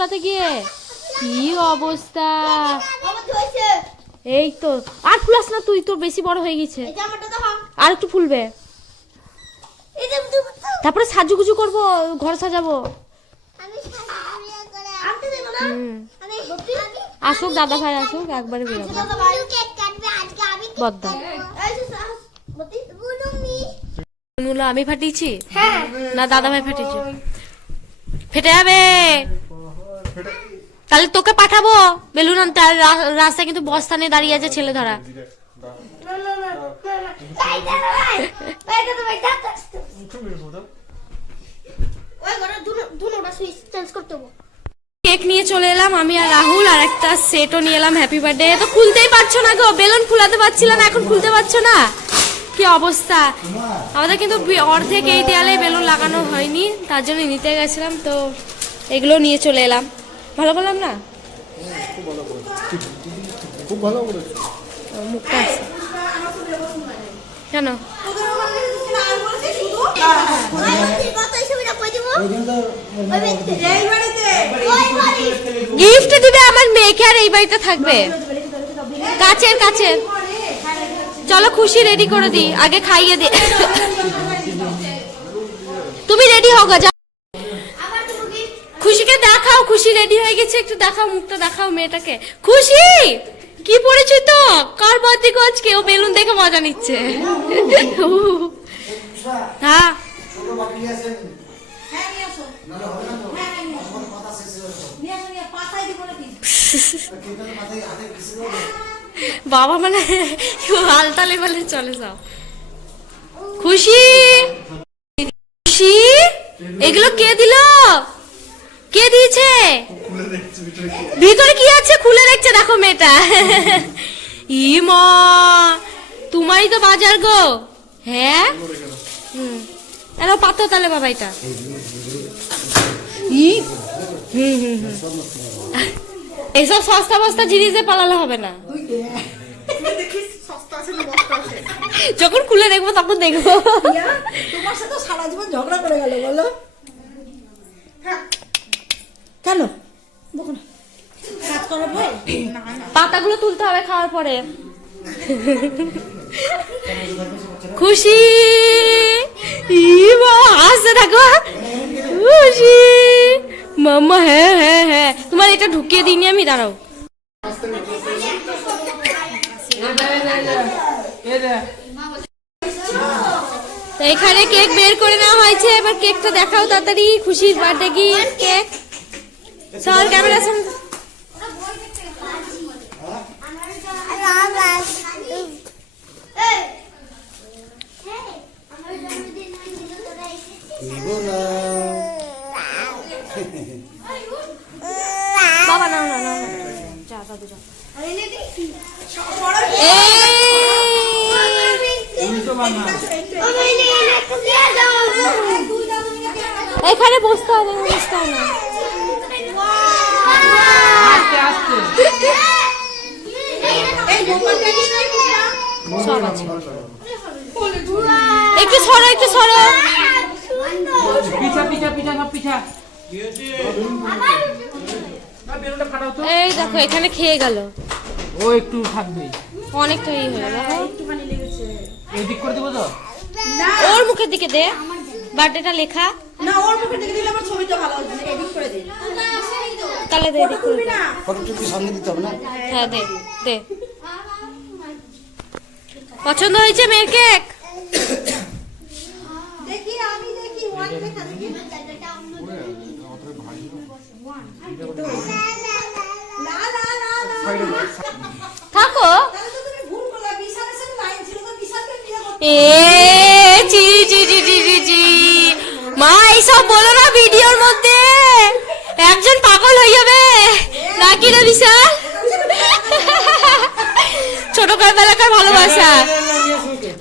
ফুলাতে গিয়ে কি অবস্থা। এই তো আর ফুলাস না তুই, তোর বেশি বড় হয়ে গেছে, আর একটু ফুলবে। তারপরে সাজুগুজু করবো, ঘর সাজাবো। আসুক দাদা ভাই আসুক, একবারে বেরোবো। বদ্দা আমি ফাটিয়েছি না দাদা ভাই ফাটিয়েছি? ফেটে যাবে, তাহলে তোকে পাঠাবো বেলুন আনতে। রাস্তায় কিন্তু বস্তা নিয়ে দাঁড়িয়ে আছে ছেলে ধরা। কেক নিয়ে চলে এলাম আমি আর রাহুল, আর একটা সেটও নিয়ে এলাম হ্যাপি বার্থডে। তো খুলতেই পারছো না গো, বেলুন ফুলাতে পারছিল না, এখন খুলতে পারছো না, কি অবস্থা। আমাদের কিন্তু অর্ধেক এই দেয়ালে বেলুন লাগানো হয়নি, তার জন্য নিতে গেছিলাম, তো এগুলো নিয়ে চলে এলাম। ভালো করলাম না? খুব ভালো করেছো। মুখটা আছে কেন? গিফট দিবে আমার মেয়েকে, আর এই বাড়িতে থাকবে কাছের কাছের। চলো খুশি রেডি করে দি, আগে খাইয়ে দে। তুমি রেডি হও গা, খুশিকে দেখাও, খুশি রেডি হয়ে গেছে, একটু দেখাও, মুখটা দেখাও মেয়েটাকে। খুশি কি পড়েছো তো? কার বার্থডে গো আজকে? ও বেলুন দেখে মজা নিচ্ছে। হ্যাঁ বাবা মানে আলতা লেভেলে চলে যাও। খুশি খুশি এগুলো কে দিল? কে দিয়েছে? ভিতরে কি আছে খুলে দেখছে, দেখো মেয়েটা। ই মা, তোমারই তো বাজার গো। হ্যাঁ এলো পাতো তাহলে বাবা এটা। এইসব সস্তা বস্তা জিনিসে পালালে হবে না, যখন খুলে দেখবো তখন দেখবো। তোমার সাথে সারা জীবন ঝগড়া করে গেল বলো কেন? পাতাগুলো তুলতে হবে খাওয়ার পরে। খুশি হাসতে থাকো। খুশি মাম্মা, হ্যাঁ হ্যাঁ হ্যাঁ, তোমার এটা ঢুকিয়ে দিইনি আমি, দাঁড়াও। এখানে কেক বের করে নেওয়া হয়েছে, এবার কেকটা দেখাও তাড়াতাড়ি। খুশির বার্থডে গিফট কেক। সর ক্যামেরা সামনে। বাবা নাও না না, যা দাদু যা। এখানে বসতে হবে, বসতে হবে না। সব আছে, একটু সরো, একটু সরো। পিঠা পিঠা পিঠা সব পিঠা। এই দেখো এখানে খেয়ে গেল, ও একটু থাকবে, অনেকটা হয়ে গেল। এদিক করে দেবো তো, ওর মুখের দিকে দে, বার্থডেটা লেখা। না ওর মুখে দেখে দিলে আমার ছবিটা ভালো আসবে, এডিট করে দে। তাহলে দে, এদিক করে দে। ফটোটা কি সামনে দিতে হবে না? হ্যাঁ দে দে। পছন্দ হয়েছে মেয়ের কেক? দেখি আমি দেখি ওয়ান দেখা দেখি। লা লা লা লা থাকো। তাহলে তো তুমি ভুল করলে, বিশালের সাথে লাইন ছিল তো বিশালকে বিয়ে করতে। এ জি জি জি জি জি জি, মা এইসব বলো না ভিডিওর মধ্যে, একজন পাগল হয়ে যাবে নাকি রে বিশাল? ছোট বেলাকার ভালোবাসা।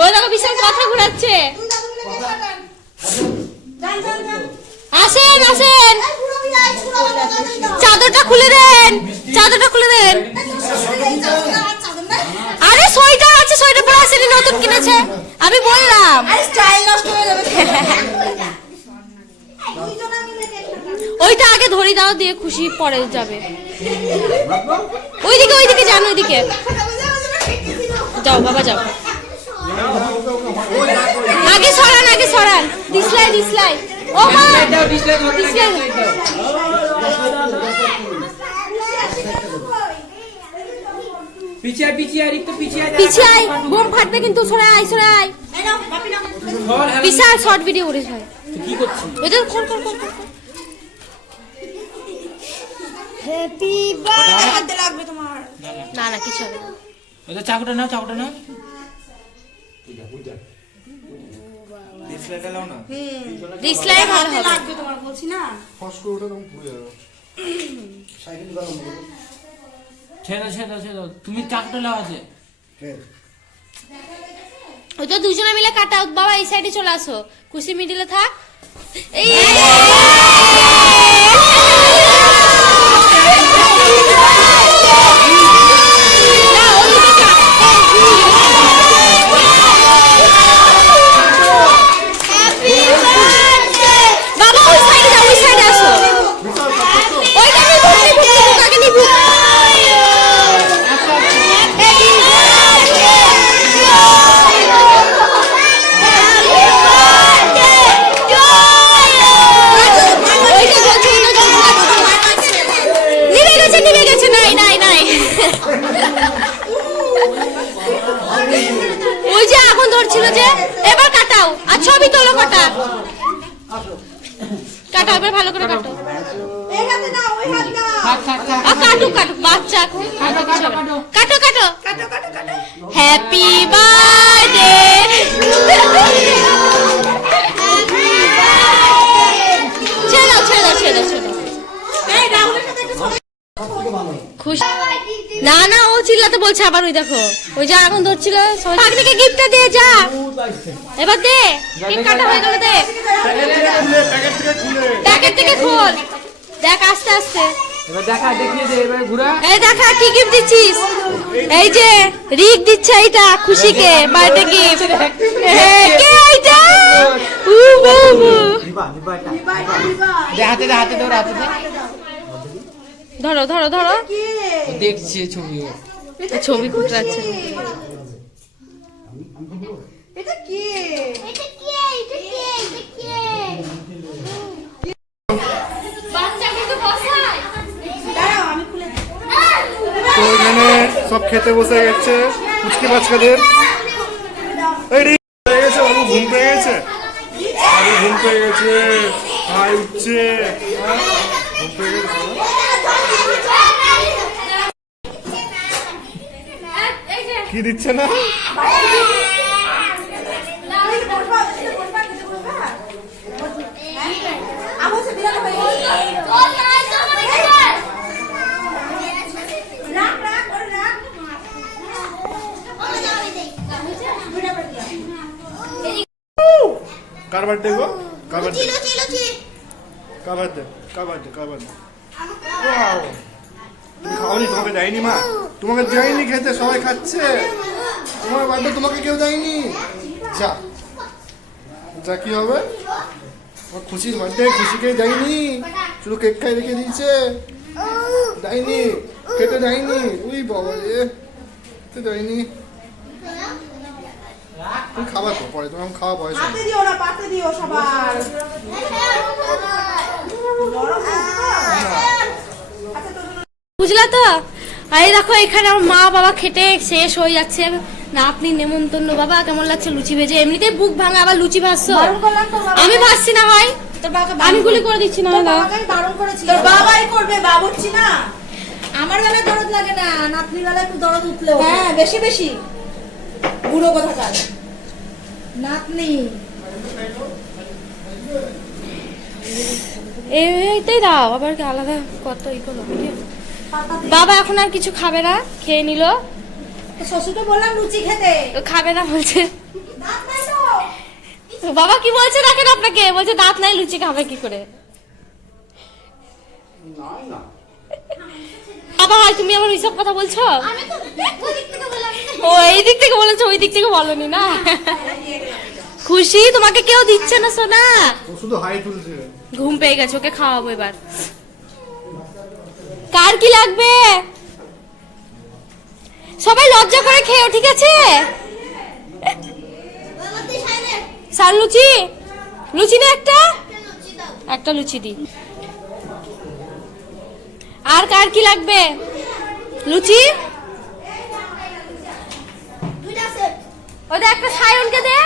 ও দেখো বিশাল কথা ঘুরাচ্ছে। যান যান যান, আসেন আসেন, এই পুরো বিয়ে ছুড়া বাবা দাদা। চাদরটা খুলে দেন, চাদরটা খুলে দেন। আরে সোয়েটার আছে, সোয়েটার পরে আসেনি, নতুন কিনেছে, আমি বললাম। আরে স্টাইল নষ্ট হয়ে যাবে। দুইজনা মিলে কেক কাটা। ওইটা আগে ধরি দাও, দিয়ে খুশি পরে যাবে। ওইদিকে যান, ওইদিকে যাও বাবা, যাও। আগে সরান দিসলাই। ও মা, দিসলাই। পিছিয়ে আর একটু পিছিয়ে আয়, বোম ফাটবে কিন্তু। সরে আয়। বিশাল শর্ট ভিডিও করিস ভাই। কি করছিস? ওইটা কর। হ্যাপি বার্থডে লাগবে তোমার। না কিছু হবে না। ওটা চাকুটা নাও। দিসলাই ভালো হবে। লাগবে তোমার বলছি না। সাইকেল গরম করে ছেড়ে তুমি চাকুটা লাও আছে। ওইটা দুজনে মিলে কাটাও বাবা। এই সাইডে চলে আসো, খুশি মিডিলে থাক। এই বাবা ওই সাইডে আসো। ওইটা নিবো। নিভে গেছে। নাই ওই যে আগুন ধরছিল যে। এবার কাটাও আর ছবি তোলো। কাটাও এবার ভালো করে কাটো। এই হাতে না, ওই হাত না। কাটো বাচ্চা এখন। কাটো। Happy birthday. ছেড়ে দাও। এই রাহুলের সাথে একটা ছবি। খুশি না ও চিল্লাতে বলছে আবার। ওই দেখো, ওই যে আগুন ধরছিল। পাগনিকে গিফটটা দিয়ে যা। এবার দে, কেক কাটা হয়ে গেল। দে, প্যাকেট থেকে খোল। দেখ আস্তে। এবার দেখিয়ে দে, এবার ঘুরা। এই দেখা কি গিফট দিচ্ছিস। এই যে রিক দিচ্ছে এইটা খুশিকে বার্থডে গিফট। কে এইটা? বাবু হাতে দে। ধরো। কে? দেখছি ছবি খুঁটাচ্ছে। এটা কে? বাচ্চা কিন্তু বসায়। দাঁড়াও, আমি খুলে দিই। তো এখানে সব খেতে বসে গেছে পুচকি বাচ্চাদের। এই রে, পেয়ে গেছে বাবু, ঘুম পেয়ে গেছে। ভাই উঠছে। ঘুম পেয়ে গেছে। কি দিচ্ছে না? আমার সাথে বিড়াল হয়ে গেছে। রাখ, ওরে রাখ। কার বার্থডে গো? কার বার্থডে? Wow! তুমি খাওনি? তোমাকে দেয়নি মা? তোমাকে দেয়নি খেতে? সবাই খাচ্ছে। তোমার বার্থডে তোমাকে কেউ দেয়নি। যা কি হবে? আমার খুশির বার্থডে, খুশিকে দেয়নি, শুধু কেক খাই রেখে দিয়েছে। দেয়নি, খেতে দেয়নি। উই বাবা রে, খেতে দেয়নি। তুমি খাবার তো পরে, তোমার খাওয়া বয়স হয়নি। পাতে দিও না, পাতে দিও সবার। গরম হচ্ছে তো? বুঝলা তো? এই দেখো এখানে আমার মা বাবা খেটে শেষ হয়ে যাচ্ছে। না আপনি নেমন্তন্ন। বাবা কেমন লাগছে লুচি ভেজে? এমনিতেই বুক ভাঙা, আবার লুচি ভাজছো। বারণ করলাম তোর বাবা। আমি ভাজছি না হয়, তোর বাবাকে আমি গুলি করে দিচ্ছি না। তোর বাবাকে আমি বারণ করেছি। তোর বাবাই করবে, বাবুচ্ছি না। আমার বেলায় দরদ লাগে না, নাতনির বেলায় একটু দরদ উঠলেও। হ্যাঁ, বেশি বুড়ো কোথাকার নাতনি। এইটাই দাও, আবার কি আলাদা কত ই করো। বাবা এখন আর কিছু খাবে না, খেয়ে নিল। শ্বশুরকে বললাম লুচি খেতে, খাবে না বলছে। দাঁত নাই তো। বাবা কি বলছে দেখেন আপনাকে, বলছে দাঁত নাই, লুচি খাবে কি করে। বাবা হয় তুমি আবার ওইসব কথা বলছো? ও এই দিক থেকে বলেছো, ওই দিক থেকে বলনি না। খুশি তোমাকে কেউ দিচ্ছে না সোনা। ও শুধু হাই তুলছে। ঘুম পেয়ে গেছে, ওকে খাওয়াবো এবার। কার কি লাগবে সবাই লজ্জা করে খেও, ঠিক আছে? সার লুচি, লুচি না একটা লুচি দি। আর কার কি লাগবে? লুচি ওটা একটা সায়নকে দে।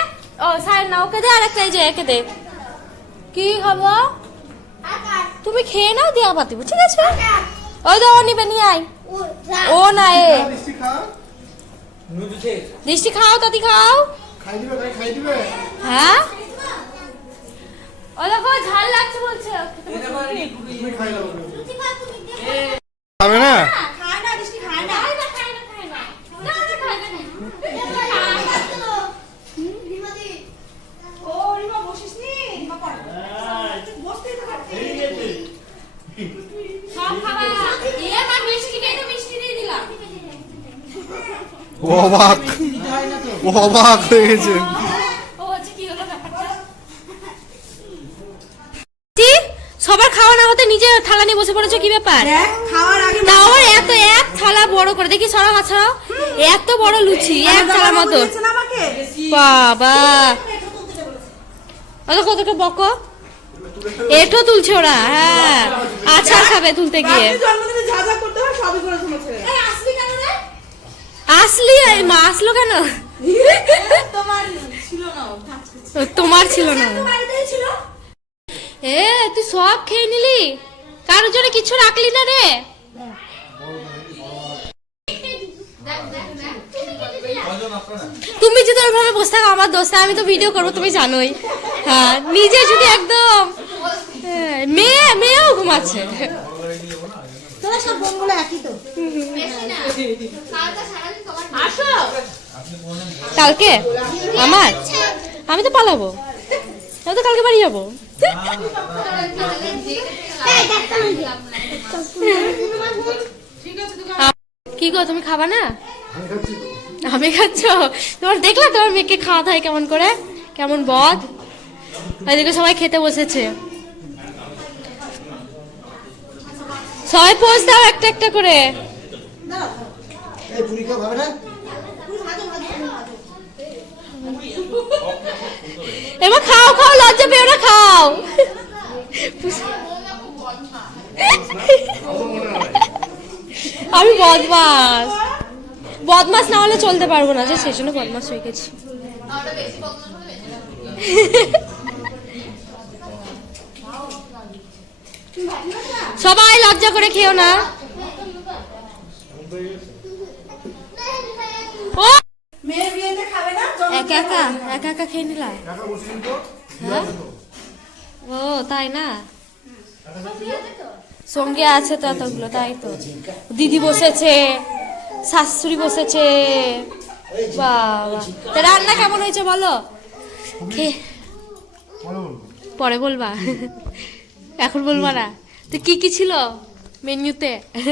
ও সায়ন না, ওকে দে। আর একটা এই যে একে দে। কি খাবো? তুমি খেয়ে নাও, দিয়া পাতিব, ঠিক আছে? ওই তো ও নিবে, নিয়ে আয়। ও না এ মিষ্টি খা, দৃষ্টি খাও, তাতি খাও। খাই দিবে হ্যাঁ ও দেখো ঝাল লাগছে বলছে। তুমি খাই নাও। খাবে না? খায় না বৃষ্টি, খায় না। ও রিমা বসিস নি, রিমা পড়। বসতেই তো পারছিস। সব খাবা। এ মা মিষ্টি খেয়ে তো মিষ্টি দিয়ে দিলাম। ও অবাক, ও অবাক হয়ে গেছে। ও হচ্ছে কি হলো ব্যাপারটা? কি সবার খাওয়া না হতে নিজে থালা নিয়ে বসে পড়েছো, কি ব্যাপার? দেখ খাওয়ার আগে তাও এত এক থালা বড় করে দেখি, সরা ছাড়াও। এত বড় লুচি এক থালা মতো। বলেছে না আমাকে? বাবা ওটা কতটা বকো, এটো তুলছে ওরা। হ্যাঁ আচার খাবে তুলতে গিয়ে। আপনি জন্মদিনে যা যা করতে হয় সবই করে তোমার ছেলে। এই আসলি কেন রে? আসলি মা আসলো কেন? তোমার ছিল না, ও কাজ করছে। তোমার ছিল না? তো বাড়িতেই ছিল। এ তুই সব খেয়ে নিলি, কারোর জন্য কিছু রাখলি না রে? তুমি যদি ওইভাবে বসে থাকো আমার দোস্ত, আমি তো ভিডিও করবো তুমি জানোই। হ্যাঁ নিজে যদি একদম মেয়েও ঘুমাচ্ছে। তোরা সব বোনগুলো একই তো। আসো। কালকে আমার, আমি তো পালাবো, আমি তো কালকে বাড়ি যাবো। কি গো তুমি খাবা না? আমি খাচ্ছ? তোমার দেখলা তোমার মেয়েকে খাওয়া হয় কেমন করে, কেমন বদ। এদিকে সবাই খেতে বসেছে, সবাই পোজ দাও একটা একটা করে। এই পুরি কেউ খাবে না? এবার খাও খাও, লজ্জা পেও না, খাও। আমি বদমাস, বদমাস না হলে চলতে পারবো না, যে সেই জন্য বদমাস হয়ে গেছি। সবাই লজ্জা করে খেও না। ও মেয়ের বিয়েতে খাবে না? একা একা একা একা খেয়ে নিলা? হ্যাঁ ও তাই না, সঙ্গে আছে তো এতগুলো, তাই তো। দিদি বসেছে, শাশুড়ি বসেছে। বাবা তা রান্না কেমন হয়েছে বলো? পরে বলবা, এখন বলবা না তো? কি কি ছিল মেনুতে?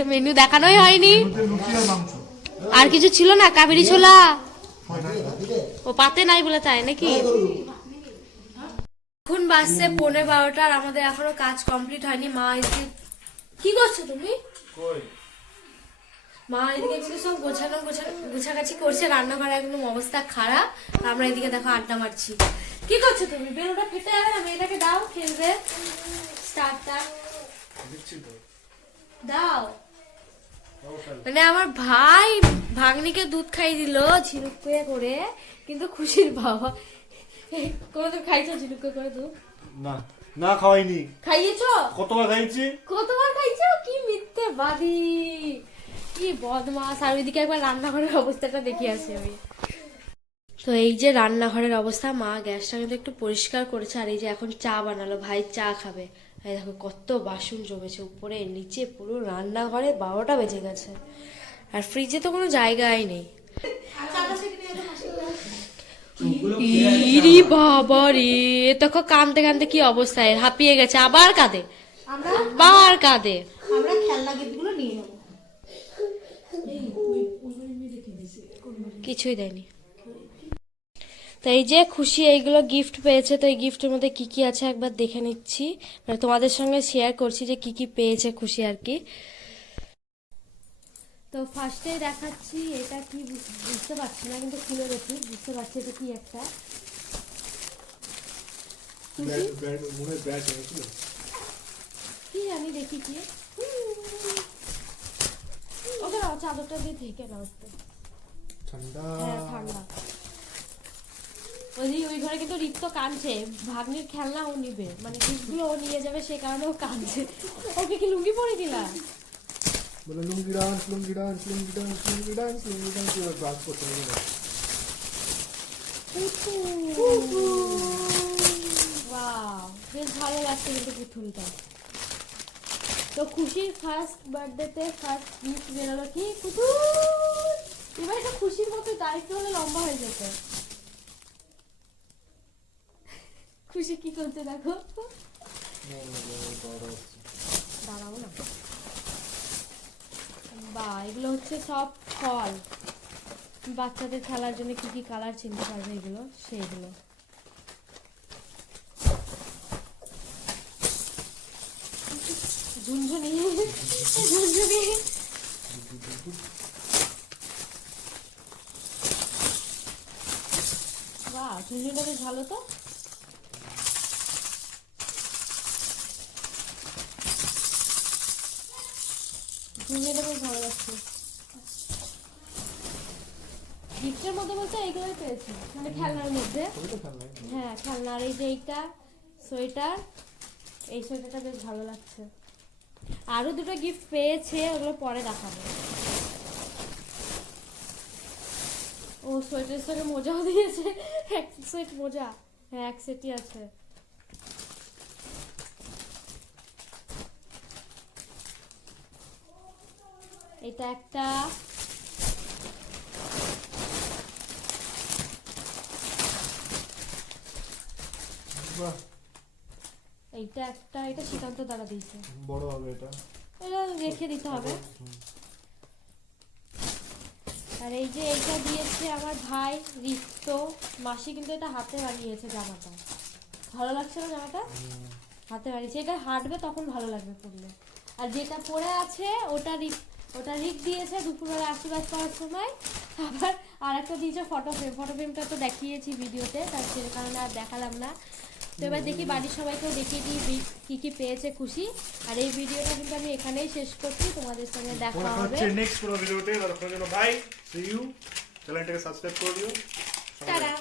মেনু দেখানোই হয়নি। আর কিছু ছিল না? কাবেরি ছোলা ও পাতে নাই বলে তাই নাকি? এখন বাজছে 11:15 আর আমাদের এখনো কাজ কমপ্লিট হয়নি। মা এদিকে কি করছো তুমি? মা এদিকে কিন্তু সব গোছাগাছি করছে, রান্নাঘরে একদম অবস্থা খারাপ। আমরা এদিকে দেখো আড্ডা মারছি। কি করছো তুমি? বেলুনটা ফেটে যাবে না, মেয়েটাকে দাও খেলবে। স্টারটা দাও। মানে আমার ভাই ভাগ্নিকে দুধ খাই দিল ঝিনুকে করে, কিন্তু খুশির বাবা কোনোদিন খাইছো ঝিনুকে করে দুধ? না না খাওয়াইনি। খাইয়েছো? কতবার খাইছি? কতবার খাইছো? কি মিথ্যে বাদী, কি বদমাস। আর ওইদিকে একবার রান্নাঘরের অবস্থাটা দেখে আসি আমি। তো এই যে রান্নাঘরের অবস্থা, মা গ্যাসটা কিন্তু একটু পরিষ্কার করেছে। আর এই যে এখন চা বানালো, ভাই চা খাবে। এই দেখো কত বাসন জমেছে উপরে নিচে, পুরো রান্নাঘরে 12টা বেজে গেছে। আর ফ্রিজে তো কোনো জায়গাই নেই। ইরি বাবা রে, তখন কাঁদতে কাঁদতে কি অবস্থা, হাঁপিয়ে গেছে। আবার কাঁদে, আবার কাঁদে। আমরা খেলনা গিফটগুলো নিয়ে নেব। কিছুই দেয়নি। তো এই যে খুশি এইগুলো গিফট পেয়েছে, তো এই গিফটের মধ্যে কি কি আছে একবার দেখে নিচ্ছি, মানে তোমাদের সঙ্গে শেয়ার করছি যে কি কি পেয়েছে খুশি আর কি। তো ফার্স্টেই দেখাচ্ছি, এটা কি বুঝতে পারছি না, কিন্তু খুলে দেখি বুঝতে পারছি এটা কি একটা। কি জানি দেখি কি, ওকে নাও চাদরটা দিয়ে ঢেকে নাও একটু। ঠান্ডা। হ্যাঁ ঠান্ডা। ওই ঘরে কিন্তু রিক্ত কাঁদছে, ভাগ্নির খেলনা ও নিবে, মানে গিফটগুলো ও নিয়ে যাবে, সে কারণে ও কাঁদছে। ওকে কি লুঙ্গি পরে দিলা? বলে লুঙ্গি ডান্স, লুঙ্গি ডান্স, লুঙ্গি ডান্স, লুঙ্গি ডান্স, লুঙ্গি ডান্স, এবার ডান্স করতে হবে। ওয়াও, বেশ ভালো লাগছে কিন্তু পুতুলটা। তো খুশির ফার্স্ট বার্থডেতে ফার্স্ট গিফট বেরোলো কি পুতুল। এবার এটা খুশির মতো দাঁড়িয়ে হলে লম্বা হয়ে যেত। খুশি কি করছে দেখো, দাঁড়াও না। বা এগুলো হচ্ছে সব ফল, বাচ্চাদের খেলার জন্য কি কি কালার চিনতে পারবে এগুলো, সেইগুলো। ঝুনঝুনি ঝুনঝুনি। বাহ, ঝুনঝুনিটা বেশ ভালো তো। ঝুনঝুনিটা বেশ ভালো লাগছে। গিফটের মধ্যে বলতে এইগুলোই পেয়েছি, মানে খেলনার মধ্যে। হ্যাঁ খেলনার, এই যে এইটা সোয়েটার, এই সোয়েটারটা বেশ ভালো লাগছে। আরো দুটো গিফট পেয়েছে, ওগুলো পরে দেখাবো। ও সোয়েটারের সঙ্গে মোজাও দিয়েছে, এক সেট মোজা। হ্যাঁ এক সেটই আছে। এটা একটা, বাহ, এইটা একটা, এটা শ্রীকান্ত দ্বারা দিয়েছে। বড় হবে এটা। এটা রেখে দিতে হবে। আর এই যে এইটা দিয়েছে আমার ভাই রিক্ত মাসি, কিন্তু এটা হাতে বানিয়েছে জামাটা। ভালো লাগছে না জামাটা? হাতে বানিয়েছে, এটা হাঁটবে তখন ভালো লাগবে পরলে। আর যেটা পরে আছে ওটা রিক দিয়েছে দুপুরবেলা আশীর্বাদ করার সময়। আবার আর একটা দিয়েছে ফটো ফ্রেম, ফটো ফ্রেমটা তো দেখিয়েছি ভিডিওতে, তার সে কারণে আর দেখালাম না। তো এবার দেখি বাড়ির সবাইকেও দেখিয়ে দিই কি কি পেয়েছে খুশি। আর এই ভিডিওটা কিন্তু আমি এখানেই শেষ করছি, তোমাদের সঙ্গে দেখা হবে নেক্সট পুরো ভিডিওতে। ততক্ষণের জন্য বাই, সি ইউ। চ্যানেলটাকে সাবস্ক্রাইব করে দিও। টাটা।